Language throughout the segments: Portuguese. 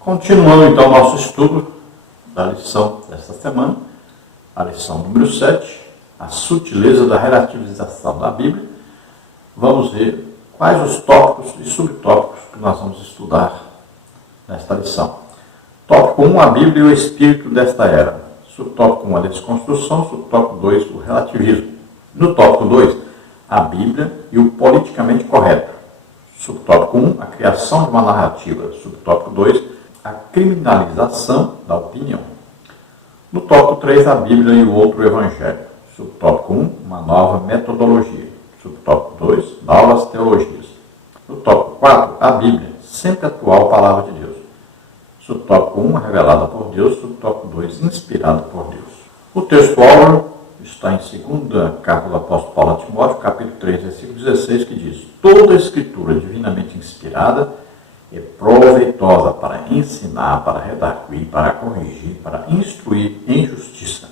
Continuando então nosso estudo da lição desta semana, a lição número 7, a sutileza da relativização da Bíblia, vamos ver quais os tópicos e subtópicos que nós vamos estudar nesta lição. Tópico 1, a Bíblia e o espírito desta era. Subtópico 1, a desconstrução. Subtópico 2, o relativismo. No tópico 2, a Bíblia e o politicamente correto. Subtópico 1, a criação de uma narrativa. Subtópico 2, a criminalização da opinião. No tópico 3, a Bíblia e o outro evangelho. Subtópico 1, uma nova metodologia. Subtópico 2, novas teologias. No tópico 4, a Bíblia, sempre atual palavra de Deus. Subtópico 1, revelada por Deus. Subtópico 2, inspirada por Deus. O texto áureo está em 2ª carta do apóstolo Paulo a Timóteo, capítulo 3, versículo 16, que diz: toda escritura divinamente inspirada é proveitosa para ensinar, para redarguir, para corrigir, para instruir em justiça.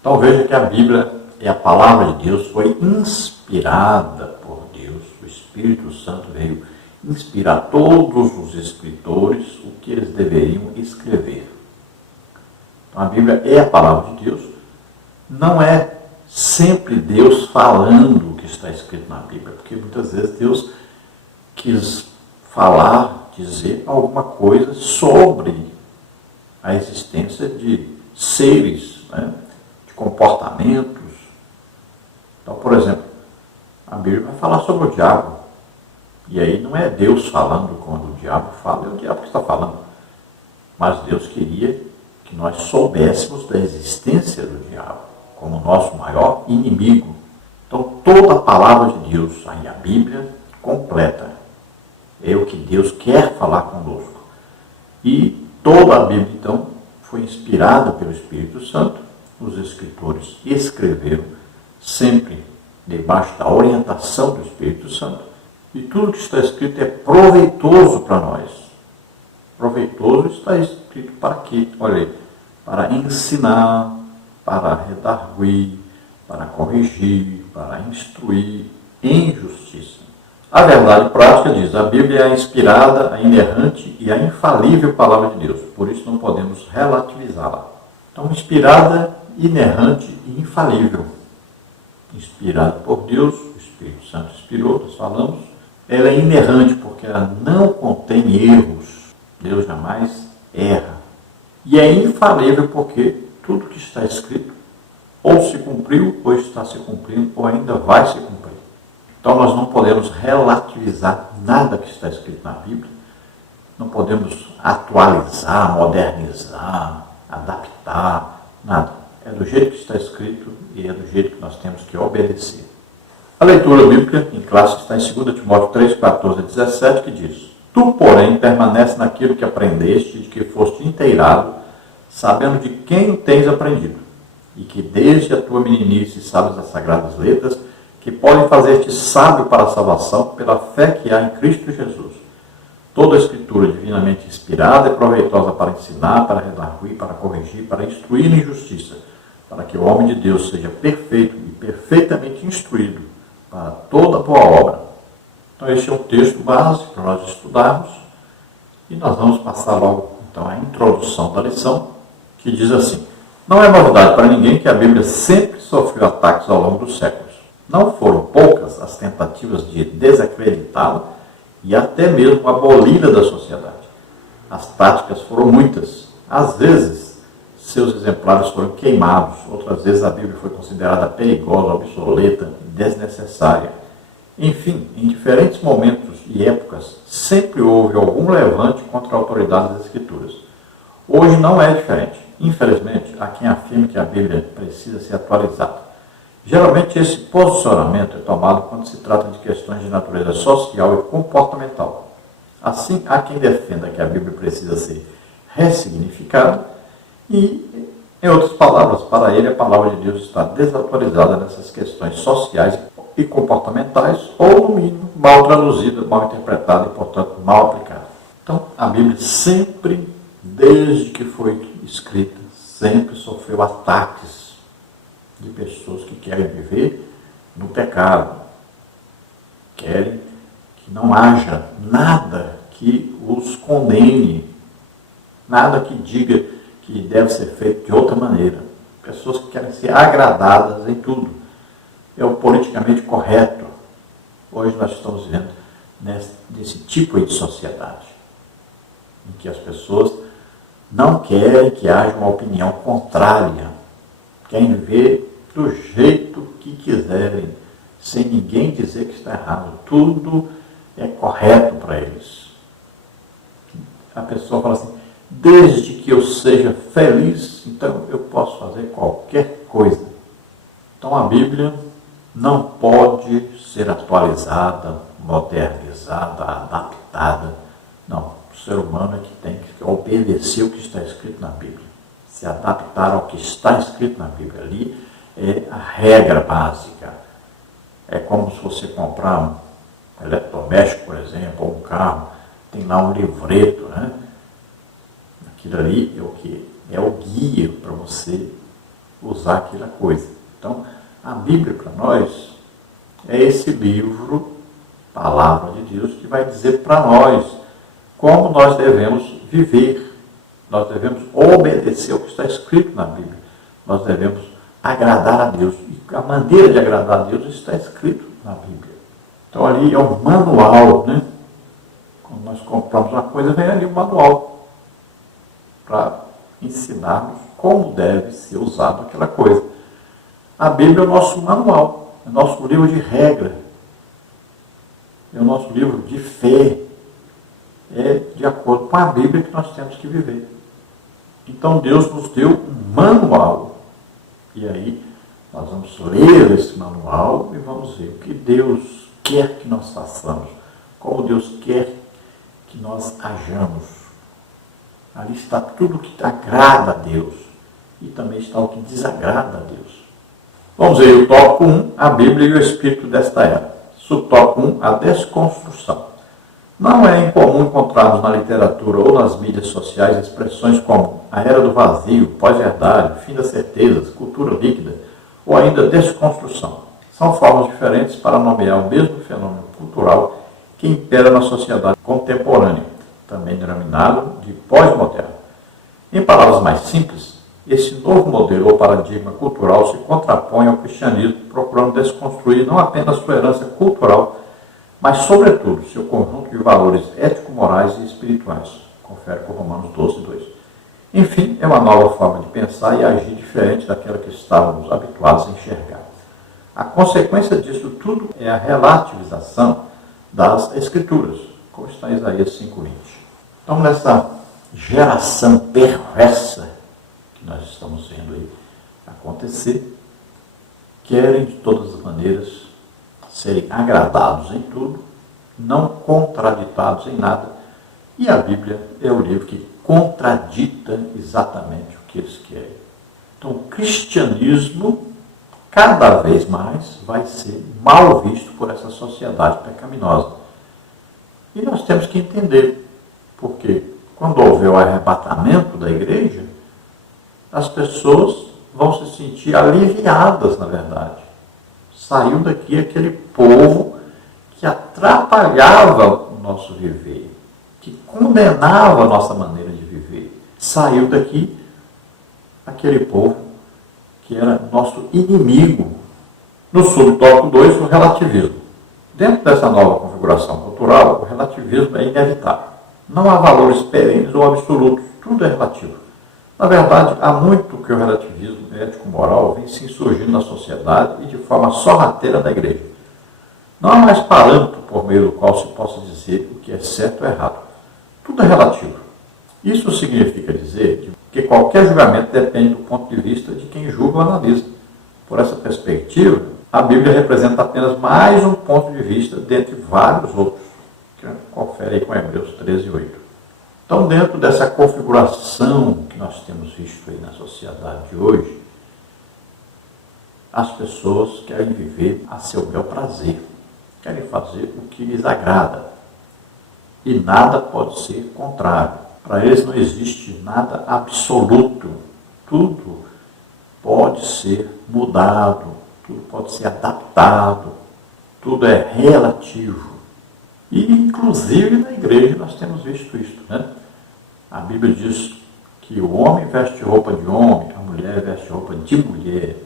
Então veja que a Bíblia é a palavra de Deus, foi inspirada por Deus. O Espírito Santo veio inspirar todos os escritores o que eles deveriam escrever. Então a Bíblia é a palavra de Deus. Não é sempre Deus falando o que está escrito na Bíblia, porque muitas vezes Deus quis falar, dizer alguma coisa sobre a existência de seres, de comportamentos. Então, por exemplo, a Bíblia vai falar sobre o diabo. E aí não é Deus falando quando o diabo fala, é o diabo que está falando. Mas Deus queria que nós soubéssemos da existência do diabo como nosso maior inimigo. Então, toda a palavra de Deus, aí a Bíblia completa, é o que Deus quer falar conosco. E toda a Bíblia, então, foi inspirada pelo Espírito Santo. Os escritores escreveram sempre debaixo da orientação do Espírito Santo. E tudo que está escrito é proveitoso para nós. Proveitoso está escrito para quê? Olha aí, para ensinar, para redarguir, para corrigir, para instruir em justiça. A verdade prática diz: a Bíblia é a inspirada, a inerrante e a infalível palavra de Deus. Por isso não podemos relativizá-la. Então, inspirada, inerrante e infalível. Inspirada por Deus, o Espírito Santo inspirou, nós falamos. Ela é inerrante porque ela não contém erros. Deus jamais erra. E é infalível porque tudo que está escrito ou se cumpriu, ou está se cumprindo, ou ainda vai se cumprir. Então nós não podemos relativizar nada que está escrito na Bíblia, não podemos atualizar, modernizar, adaptar, nada. É do jeito que está escrito e é do jeito que nós temos que obedecer. A leitura bíblica em classe está em 2 Timóteo 3, 14 a 17, que diz: tu, porém, permanece naquilo que aprendeste e de que foste inteirado, sabendo de quem o tens aprendido, e que desde a tua meninice sabes as sagradas letras, que podem fazer-te sábio para a salvação pela fé que há em Cristo Jesus. Toda a Escritura divinamente inspirada é proveitosa para ensinar, para redarguir, para corrigir, para instruir em justiça, para que o homem de Deus seja perfeito e perfeitamente instruído para toda boa obra. Então este é um texto base para nós estudarmos e nós vamos passar logo então a introdução da lição, que diz assim: não é novidade para ninguém que a Bíblia sempre sofreu ataques ao longo dos séculos. Não foram poucas as tentativas de desacreditá-la e até mesmo abolida da sociedade. As táticas foram muitas. Às vezes, seus exemplares foram queimados. Outras vezes, a Bíblia foi considerada perigosa, obsoleta, desnecessária. Enfim, em diferentes momentos e épocas, sempre houve algum levante contra a autoridade das Escrituras. Hoje não é diferente. Infelizmente, há quem afirme que a Bíblia precisa ser atualizada. Geralmente esse posicionamento é tomado quando se trata de questões de natureza social e comportamental. Assim, há quem defenda que a Bíblia precisa ser ressignificada e, em outras palavras, para ele a palavra de Deus está desatualizada nessas questões sociais e comportamentais, ou, no mínimo, mal traduzida, mal interpretada e, portanto, mal aplicada. Então, a Bíblia sempre, desde que foi escrita, sempre sofreu ataques de pessoas que querem viver no pecado, querem que não haja nada que os condene, nada que diga que deve ser feito de outra maneira. Pessoas que querem ser agradadas em tudo. É o politicamente correto. Hoje nós estamos vivendo nesse tipo de sociedade, em que as pessoas não querem que haja uma opinião contrária, querem viver do jeito que quiserem, sem ninguém dizer que está errado. Tudo é correto para eles. A pessoa fala assim, desde que eu seja feliz, então eu posso fazer qualquer coisa. Então a Bíblia não pode ser atualizada, modernizada, adaptada. Não, o ser humano é que tem que obedecer o que está escrito na Bíblia. Se adaptar ao que está escrito na Bíblia. Ali é a regra básica. É como se você comprar um eletrodoméstico, por exemplo, ou um carro, tem lá um livreto, né? Aquilo ali é o que? É o guia para você usar aquela coisa. Então, a Bíblia para nós é esse livro, palavra de Deus, que vai dizer para nós como nós devemos viver. Nós devemos obedecer o que está escrito na Bíblia. Nós devemos agradar a Deus. E a maneira de agradar a Deus está escrito na Bíblia. Então ali é o manual, né? Quando nós compramos uma coisa, vem ali o manual para ensinarmos como deve ser usado aquela coisa. A Bíblia é o nosso manual, é o nosso livro de regra, é o nosso livro de fé, é de acordo com a Bíblia que nós temos que viver. Então Deus nos deu um manual, e aí nós vamos ler esse manual e vamos ver o que Deus quer que nós façamos, como Deus quer que nós hajamos. Ali está tudo o que agrada a Deus e também está o que desagrada a Deus. Vamos ver o tópico 1, a Bíblia e o Espírito desta era. Subtópico 1, a desconstrução. Não é incomum encontrarmos na literatura ou nas mídias sociais expressões como a era do vazio, pós-verdade, fim das certezas, cultura líquida ou ainda desconstrução. São formas diferentes para nomear o mesmo fenômeno cultural que impera na sociedade contemporânea, também denominado de pós-moderno. Em palavras mais simples, esse novo modelo ou paradigma cultural se contrapõe ao cristianismo, procurando desconstruir não apenas sua herança cultural, mas, sobretudo, seu conjunto de valores ético-morais e espirituais. Confere por Romanos 12, 2. Enfim, é uma nova forma de pensar e agir diferente daquela que estávamos habituados a enxergar. A consequência disso tudo é a relativização das Escrituras, como está em Isaías 5:20. Então, nessa geração perversa que nós estamos vendo aí acontecer, querem de todas as maneiras serem agradados em tudo, não contraditados em nada, e a Bíblia é o livro que contradita exatamente o que eles querem. Então, o cristianismo cada vez mais vai ser mal visto por essa sociedade pecaminosa. E nós temos que entender, porque quando houver o arrebatamento da igreja, as pessoas vão se sentir aliviadas, na verdade. Saiu daqui aquele povo que atrapalhava o nosso viver, que condenava a nossa maneira de viver. Saiu daqui aquele povo que era nosso inimigo. No subtópico 2, o relativismo. Dentro dessa nova configuração cultural, o relativismo é inevitável. Não há valores perenes ou absolutos, tudo é relativo. Na verdade, há muito que o relativismo ético-moral vem se insurgindo na sociedade e de forma sorrateira na igreja. Não há mais parâmetro por meio do qual se possa dizer o que é certo ou errado. Tudo é relativo. Isso significa dizer que qualquer julgamento depende do ponto de vista de quem julga ou analisa. Por essa perspectiva, a Bíblia representa apenas mais um ponto de vista dentre vários outros. Confere aí com Hebreus 13:8. Então, dentro dessa configuração que nós temos visto aí na sociedade de hoje, as pessoas querem viver a seu bel prazer, querem fazer o que lhes agrada. E nada pode ser contrário. Para eles não existe nada absoluto. Tudo pode ser mudado, tudo pode ser adaptado, tudo é relativo. E, inclusive, na igreja nós temos visto isso, né? A Bíblia diz que o homem veste roupa de homem, a mulher veste roupa de mulher.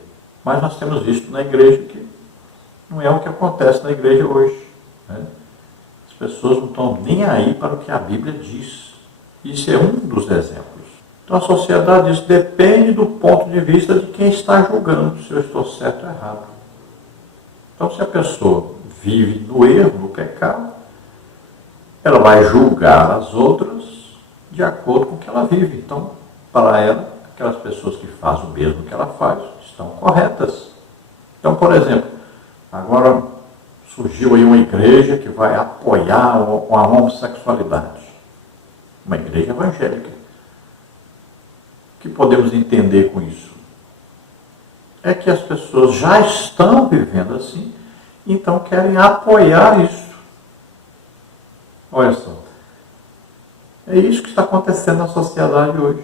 Mas nós temos visto na igreja que não é o que acontece na igreja hoje, né? As pessoas não estão nem aí para o que a Bíblia diz. Isso é um dos exemplos. Então a sociedade diz, depende do ponto de vista de quem está julgando se eu estou certo ou errado. Então se a pessoa vive no erro, no pecado, ela vai julgar as outras de acordo com o que ela vive. Então, para ela, aquelas pessoas que fazem o mesmo que ela faz estão corretas. Então, por exemplo, agora surgiu aí uma igreja que vai apoiar a homossexualidade. Uma igreja evangélica. O que podemos entender com isso? É que as pessoas já estão vivendo assim, então querem apoiar isso. Olha só. É isso que está acontecendo na sociedade hoje.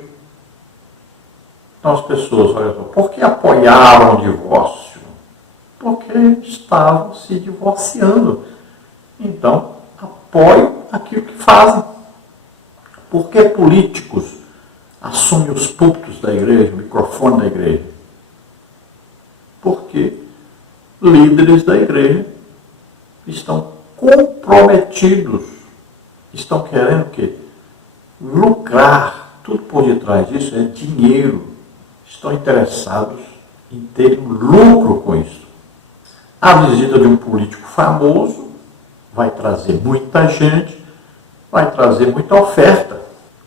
Então as pessoas, olha só, por que apoiaram o divórcio? Porque estavam se divorciando. Então, apoiam aquilo que fazem. Por que políticos assumem os púlpitos da igreja, o microfone da igreja? Porque líderes da igreja estão comprometidos, estão querendo o quê? Lucrar. Tudo por detrás disso é dinheiro. Estão interessados em ter um lucro com isso. A visita de um político famoso vai trazer muita gente, vai trazer muita oferta.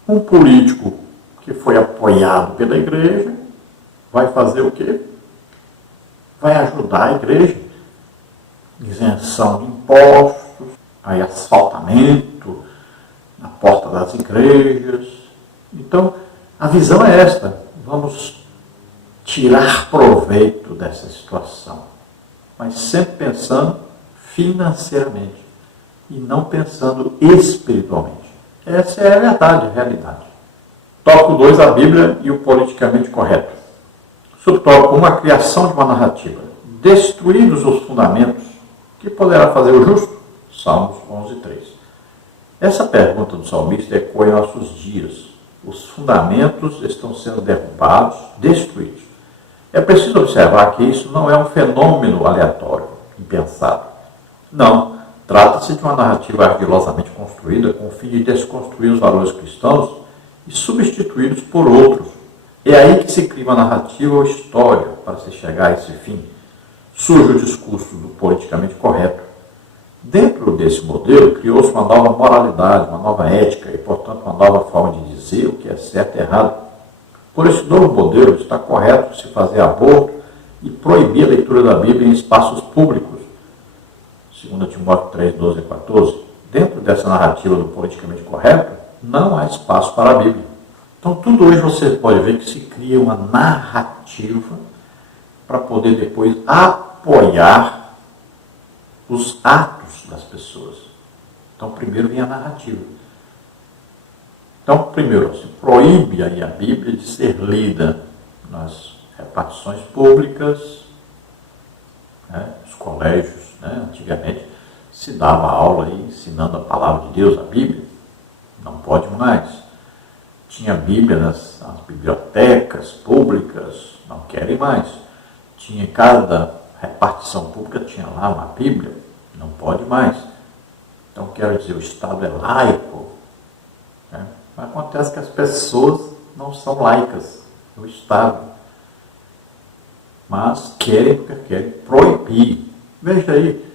Um político que foi apoiado pela igreja vai fazer o quê? Vai ajudar a igreja. Isenção de impostos, aí asfaltamento na porta das igrejas. Então, a visão é esta. Vamos tirar proveito dessa situação, mas sempre pensando financeiramente e não pensando espiritualmente. Essa é a verdade, a realidade. Tópico 2, a Bíblia e o politicamente correto. Subtópico 1, a criação de uma narrativa. Destruídos os fundamentos, que poderá fazer o justo? Salmos 11:3. Essa pergunta do salmista ecoa em nossos dias. Os fundamentos estão sendo derrubados, destruídos. É preciso observar que isso não é um fenômeno aleatório, impensado. Não, trata-se de uma narrativa ardilosamente construída com o fim de desconstruir os valores cristãos e substituí-los por outros. É aí que se cria uma narrativa ou história para se chegar a esse fim. Surge o discurso do politicamente correto. Dentro desse modelo, criou-se uma nova moralidade, uma nova ética e, portanto, uma nova forma de dizer o que é certo e errado. Por esse novo modelo, está correto se fazer aborto e proibir a leitura da Bíblia em espaços públicos. 2 Timóteo 3, 12 e 14. Dentro dessa narrativa do politicamente correto, não há espaço para a Bíblia. Então, tudo hoje você pode ver que se cria uma narrativa para poder depois apoiar os atos das pessoas. Então, primeiro vem a narrativa. Então, primeiro, se proíbe aí a Bíblia de ser lida nas repartições públicas, né, nos colégios, né, antigamente se dava aula aí ensinando a palavra de Deus, a Bíblia. Não pode mais. Tinha Bíblia nas bibliotecas públicas, não querem mais. Tinha cada repartição pública, tinha lá uma Bíblia, não pode mais. Então, quero dizer, o Estado é laico, né? Mas acontece que as pessoas não são laicas, o Estado. Mas querem, porque querem proibir. Veja aí,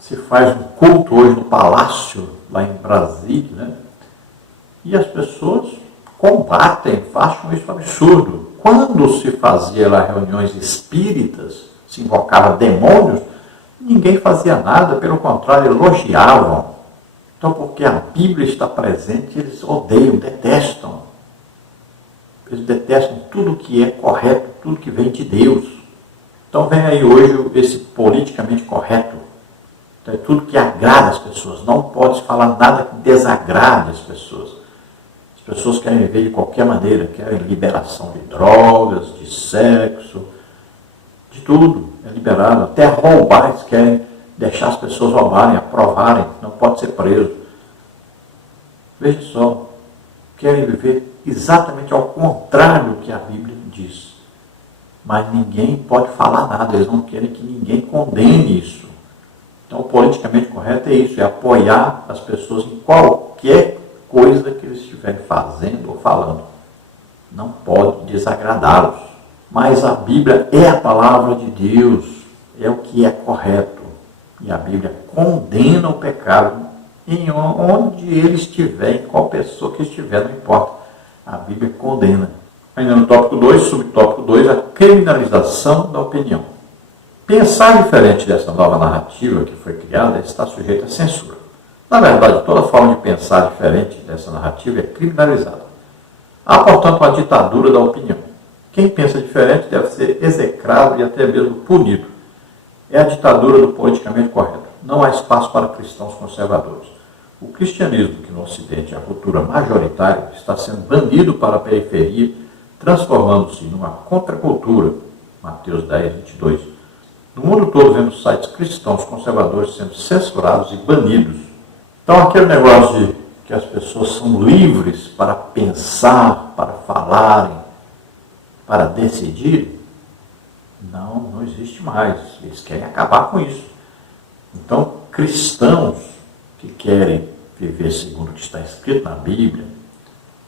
se faz um culto hoje no palácio, lá em Brasília, né? E as pessoas combatem, acham isso absurdo. Quando se fazia lá reuniões espíritas, se invocava demônios, ninguém fazia nada, pelo contrário, elogiavam. Então, porque a Bíblia está presente, eles odeiam, detestam. Eles detestam tudo que é correto, tudo que vem de Deus. Então, vem aí hoje esse politicamente correto. Então, é tudo que agrada as pessoas. Não pode falar nada que desagrade as pessoas. As pessoas querem viver de qualquer maneira, querem liberação de drogas, de sexo, de tudo. É liberado. Até roubar, eles querem deixar as pessoas roubarem, aprovarem, não pode ser preso. Veja só. querem viver exatamente ao contrário do que a Bíblia diz. Mas ninguém pode falar nada, eles não querem que ninguém condene isso. Então, o politicamente correto é isso, é apoiar as pessoas em qualquer coisa que eles estiverem fazendo ou falando. Não pode desagradá-los. Mas a Bíblia é a palavra de Deus, é o que é correto. E a Bíblia condena o pecado em onde ele estiver, em qual pessoa que estiver, não importa. A Bíblia condena. Ainda no tópico 2, subtópico 2, a criminalização da opinião. Pensar diferente dessa nova narrativa que foi criada está sujeito à censura. Na verdade, toda forma de pensar diferente dessa narrativa é criminalizada. Há, portanto, uma ditadura da opinião. Quem pensa diferente deve ser execrado e até mesmo punido. É a ditadura do politicamente correto. Não há espaço para cristãos conservadores. O cristianismo, que no Ocidente é a cultura majoritária, está sendo banido para a periferia, transformando-se numa contracultura. Mateus 10, 22. No mundo todo vemos sites cristãos conservadores sendo censurados e banidos. Então aquele negócio de que as pessoas são livres para pensar, para falarem, para decidir, não existe mais. Eles querem acabar com isso. Então, cristãos que querem viver segundo o que está escrito na Bíblia,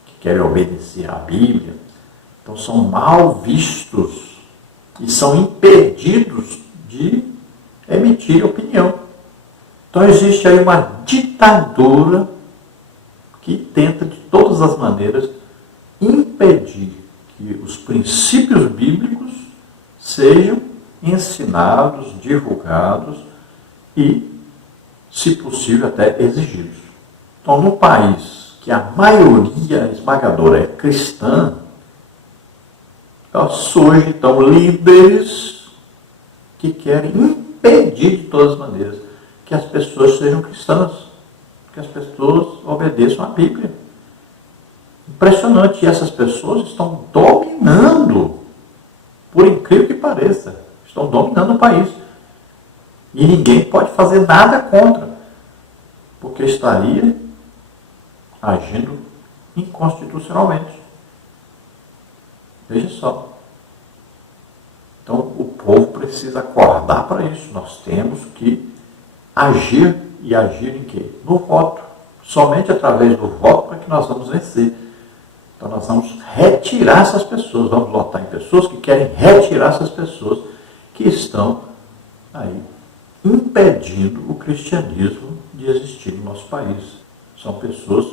que querem obedecer à Bíblia, então são mal vistos e são impedidos de emitir opinião. Então existe aí uma ditadura que tenta de todas as maneiras impedir que os princípios bíblicos sejam ensinados, divulgados e, se possível, até exigidos. Então, num país que a maioria esmagadora é cristã, surgem, então, líderes que querem impedir de todas as maneiras que as pessoas sejam cristãs, que as pessoas obedeçam à Bíblia. Impressionante, e essas pessoas estão dominando, por incrível que pareça, estão dominando o país. E ninguém pode fazer nada contra, porque estaria agindo inconstitucionalmente. Veja só. Então, o povo precisa acordar para isso. Nós temos que agir, e agir em quê? No voto. Somente através do voto para que nós vamos vencer. Então, nós vamos retirar essas pessoas, vamos votar em pessoas que querem retirar essas pessoas que estão aí impedindo o cristianismo de existir no nosso país. São pessoas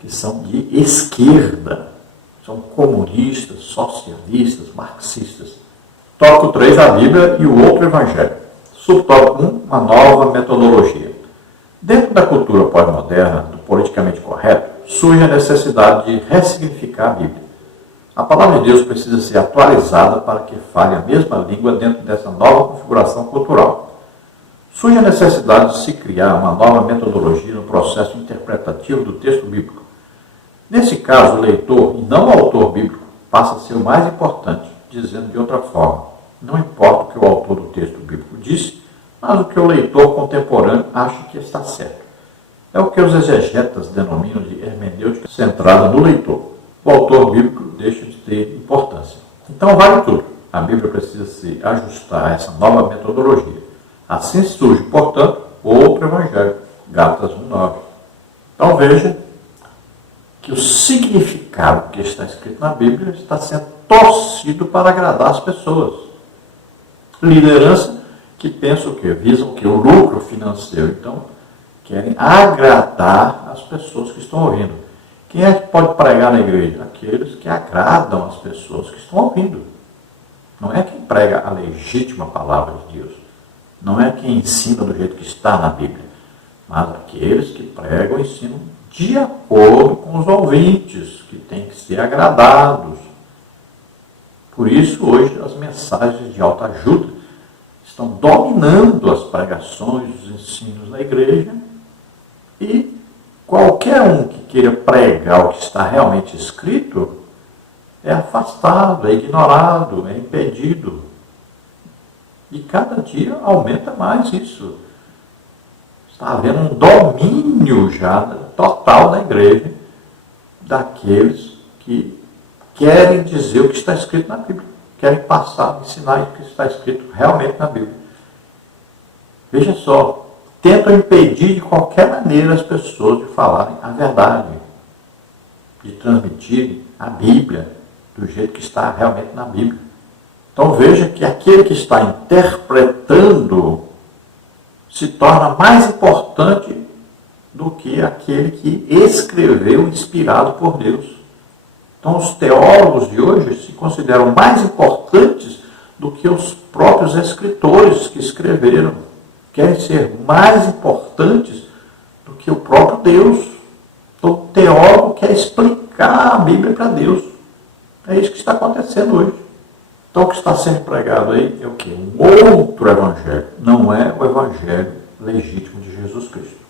que são de esquerda, são comunistas, socialistas, marxistas. Tópico 3, a Bíblia e o outro Evangelho. Subtópico 1, uma nova metodologia. Dentro da cultura pós-moderna, do politicamente correto, surge a necessidade de ressignificar a Bíblia. A palavra de Deus precisa ser atualizada para que fale a mesma língua dentro dessa nova configuração cultural. Surge a necessidade de se criar uma nova metodologia no processo interpretativo do texto bíblico. Nesse caso, o leitor, e não o autor bíblico, passa a ser o mais importante, dizendo de outra forma. Não importa o que o autor do texto bíblico disse, mas o que o leitor contemporâneo acha que está certo. É o que os exegetas denominam de hermenêutica centrada no leitor. O autor bíblico deixa de ter importância. Então vale tudo. A Bíblia precisa se ajustar a essa nova metodologia. Assim surge, portanto, outro Evangelho, Gálatas 1:9. Então veja que o significado que está escrito na Bíblia está sendo torcido para agradar as pessoas. Liderança que pensa o quê? Visam o quê? O lucro financeiro. Então, querem agradar as pessoas que estão ouvindo. Quem é que pode pregar na igreja? Aqueles que agradam as pessoas que estão ouvindo. Não é quem prega a legítima palavra de Deus. Não é quem ensina do jeito que está na Bíblia. Mas aqueles que pregam ensinam de acordo com os ouvintes, que têm que ser agradados. Por isso, hoje, as mensagens de autoajuda estão dominando as pregações, os ensinos da igreja, e qualquer um que queira pregar o que está realmente escrito é afastado, é ignorado, é impedido. E cada dia aumenta mais isso. Está havendo um domínio já total da igreja daqueles que querem dizer o que está escrito na Bíblia, querem passar, ensinar o que está escrito realmente na Bíblia. Veja só, tentam impedir de qualquer maneira as pessoas de falarem a verdade, de transmitirem a Bíblia do jeito que está realmente na Bíblia. Então veja que aquele que está interpretando se torna mais importante do que aquele que escreveu inspirado por Deus. Então os teólogos de hoje se consideram mais importantes do que os próprios escritores que escreveram. Querem ser mais importantes do que o próprio Deus. Então o teólogo quer explicar a Bíblia para Deus. É isso que está acontecendo hoje. Então o que está sendo pregado aí é o quê? Um outro evangelho. Não é o evangelho legítimo de Jesus Cristo.